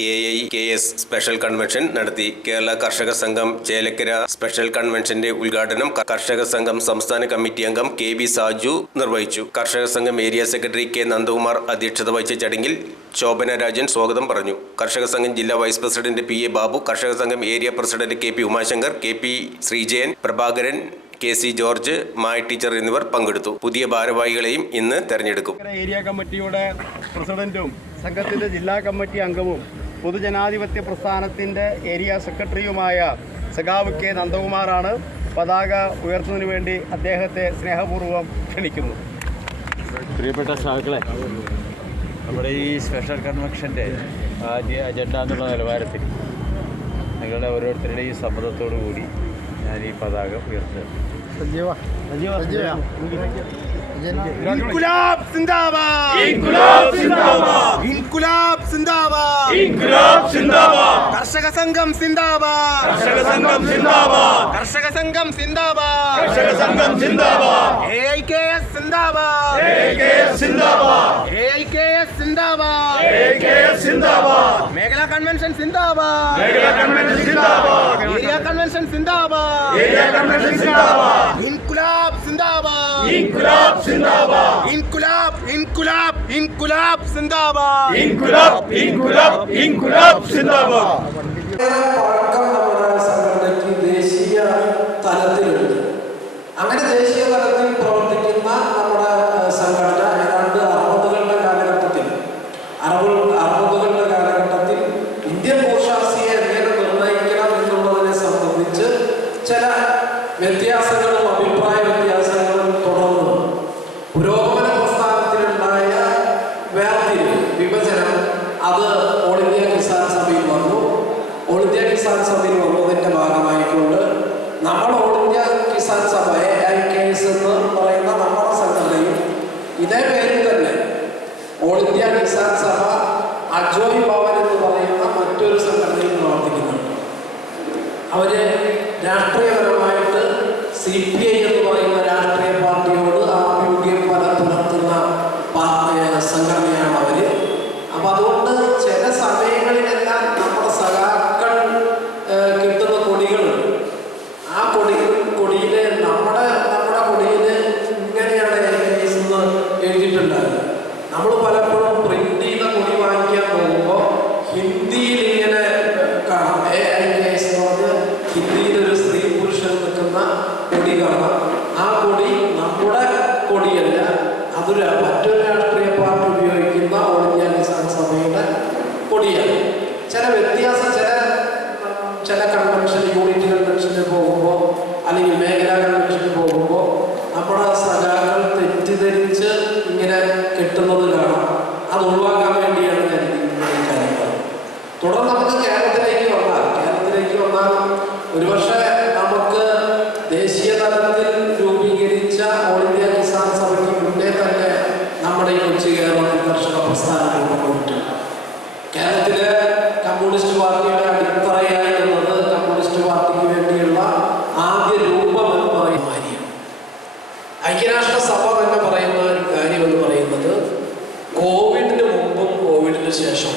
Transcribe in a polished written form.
AIKS special convention നടത്തി. കേരള കർഷക സംഘം ചേലക്കര സ്പെഷ്യൽ കൺവെൻഷന്റെ ഉദ്ഘാടനം കർഷക സംഘം സംസ്ഥാന കമ്മിറ്റി അംഗം KB സാജു നിർവഹിച്ചു. കർഷക Sangham area secretary K Nandakumar അധ്യക്ഷത വഹിച്ച ചടങ്ങിൽ ശോഭന രാജൻ സ്വാഗതം പറഞ്ഞു. കർഷക സംഘം ജില്ലാ vice president PA Babu, Karshaka Sangham area president KP Umashankar, KP Sreejayan, Prabhakaran, KC George, Maya teacher എന്നിവർ പങ്കെടുത്തു. പുതിയ ഭാരവാഹികളെയും ഇന്ന് തെരഞ്ഞെടുക്കും. ഏരിയ കമ്മിറ്റിയുടെ പ്രസിഡന്റും സംഘത്തിന്റെ ജില്ലാ കമ്മിറ്റി അംഗവും പൊതുജനാധിപത്യ പ്രസ്ഥാനത്തിന്റെ ഏരിയ സെക്രട്ടറിയുമായ സഖാവ് K നന്ദകുമാറാണ്. പതാക ഉയർത്തുന്നതിന് വേണ്ടി അദ്ദേഹത്തെ സ്നേഹപൂർവ്വം ക്ഷണിക്കുന്നു. പ്രിയപ്പെട്ട സഹാക്കളെ, നമ്മുടെ ഈ സ്പെഷ്യൽ കൺവെൻഷൻ്റെ ആദ്യ അജണ്ട എന്നുള്ള നിലവാരത്തിൽ നിങ്ങളുടെ ഓരോരുത്തരുടെയും സമ്മതത്തോടു കൂടി ഞാൻ ഈ പതാക ഉയർത്തുക. ഇൻകുലാബ് സിന്ദാബാദ്, ഇൻകുലാബ് സിന്ദാബാദ്, ഇൻകുലാബ് സിന്ദാബാദ്, ഇൻകുലാബ് സിന്ദാബാദ്, കർഷക സംഘം സിന്ദാബാദ്, കർഷക സംഘം സിന്ദാബാദ്, കർഷക സംഘം സിന്ദാബാദ്, കർഷക സംഘം സിന്ദാബാദ്, AIKS സിന്ദാബാദ്, AIKS സിന്ദാബാദ്, AIKS സിന്ദാബാദ്, AIKS സിന്ദാബാദ്, മേഖലാ കൺവെൻഷൻ സിന്ദാബാദ്, മേഖലാ കൺവെൻഷൻ സിന്ദാബാദ്, ഏരിയ കൺവെൻഷൻ സിന്ദാബാദ്, ഏരിയ കൺവെൻഷൻ സിന്ദാബാദ്, ഇൻകുലാബ് സിന്ദാബാദ്, ഇൻകുലാബ് സിന്ദാബാദ്, ഇൻകുലാബ് ഇൻകുലാബ് ഇൻകുലാബ് സിന്ദാബാദ്, ഇൻകുലാബ് ഇൻകുലാബ് ഇൻകുലാബ് സിന്ദാബാദ്. ദേശീയ തലത്തിലുണ്ട്. അങ്ങനെ ദേശീയ തലത്തിൽ പ്രവർത്തിക്കുന്ന നമ്മുടെ സംഘടന ഏതാണ്ട് 60കളുടെ കാലഘട്ടത്തിൽ ഇന്ത്യൻ ഭൂശാസ്ത്രീയെ എങ്ങനെ നിർണ്ണയിക്കണം എന്നുള്ളതിനെ സംബന്ധിച്ച് ചില വ്യത്യാസങ്ങളും അഭിപ്രായ വ്യത്യാസങ്ങളും തുടർന്നു. പുരോഗമന പ്രസ്ഥാനത്തിലുണ്ടായ വേർതിരിവ്, വിഭജനം, അത് ഓൾ ഇന്ത്യ കിസാൻ സഭയിൽ വന്നു. ഓൾ ഇന്ത്യ കിസാൻ സഭയിൽ വന്നതിൻ്റെ ഭാഗമായിക്കൊണ്ട് നമ്മൾ all India Kisan Sabha AIKS എന്ന് പറയുന്ന നമ്മുടെ സംഘടനയും ഇതേ പേരിൽ തന്നെ ഓൾ ഇന്ത്യ കിസാൻ സഭ അജോയ് ഭവൻ എന്ന് പറയുന്ന മറ്റൊരു സംഘടനയിൽ പ്രവർത്തിക്കുന്നുണ്ട്. അവര് രാഷ്ട്രീയപരമായിട്ട് CPI എന്ന് പറയുന്ന രാഷ്ട്രീയ പാർട്ടിയോട് ആഭിമുഖ്യം പുലർത്തുന്ന സംഘടനയാണ് അവര്. അപ്പൊ അതുകൊണ്ട് ചില സമയങ്ങളിലെല്ലാം നമ്മുടെ സഖാക്കൾ കിട്ടുന്ന കൊടികളുണ്ട്. ആ കൊടിയില് നമ്മുടെ കൊടിയില് ഇങ്ങനെയാണ് AIKS എന്ന് എഴുതിയിട്ടുണ്ടായത്. നമ്മൾ പലപ്പോഴും പ്രിന്റ് ചെയ്ത കൊടി വാങ്ങിക്കാൻ പോകുമ്പോൾ ഹിന്ദിയിൽ ഇങ്ങനെ കാണാം. AIKS എന്ന് പറഞ്ഞ് ഹിന്ദിയിൽ ഒരു സ്ത്രീ പുരുഷൻ നിൽക്കുന്ന കൊടി കാണാം. ആ കൊടി നമ്മുടെ കൊടിയല്ല, അതൊരു മറ്റൊരു രാഷ്ട്രീയ പാർട്ടി ഉപയോഗിക്കുന്ന ഓൾ ഇന്ത്യ കിസാൻ സഭയുടെ കൊടിയാണ്. ചില വ്യത്യാസം ചില കൺവെൻഷൻ, യൂണിറ്റ് കൺവെൻഷന് പോകുമ്പോൾ അല്ലെങ്കിൽ മേഖലാ കൺവെൻഷന് പോകുമ്പോൾ നമ്മുടെ സഖാക്കൾ തെറ്റിദ്ധരിച്ച് ഇങ്ങനെ കെട്ടുന്നത് കാണാം. അത് ഒഴിവാക്കാൻ വേണ്ടിയാണ് ഞാൻ ഈ കാര്യങ്ങൾ. തുടർന്ന് നമുക്ക് കേരളത്തിലേക്ക് വന്നാൽ ഒരുപക്ഷെ നമുക്ക് ദേശീയ തലത്തിൽ രൂപീകരിച്ച ഓൾ ഇന്ത്യ കിസാൻ സഭയ്ക്ക് മുന്നേ തന്നെ നമ്മുടെ ഈ കൊച്ചി കേരളത്തിൽ കർഷക പ്രസ്ഥാനം രൂപപ്പെട്ടിട്ടുണ്ട്. കേരളത്തിലെ കമ്മ്യൂണിസ്റ്റ് പാർട്ടിയുടെ അടിത്തറയായിരുന്നത് കമ്മ്യൂണിസ്റ്റ് പാർട്ടിക്ക് വേണ്ടിയുള്ള ആദ്യ രൂപം എന്ന് പറയുന്ന കാര്യമാണ്. ഐക്യരാഷ്ട്ര സഭ തന്നെ പറയുന്ന ഒരു കാര്യം എന്ന് പറയുന്നത് കോവിഡിന് മുമ്പും കോവിഡിന് ശേഷം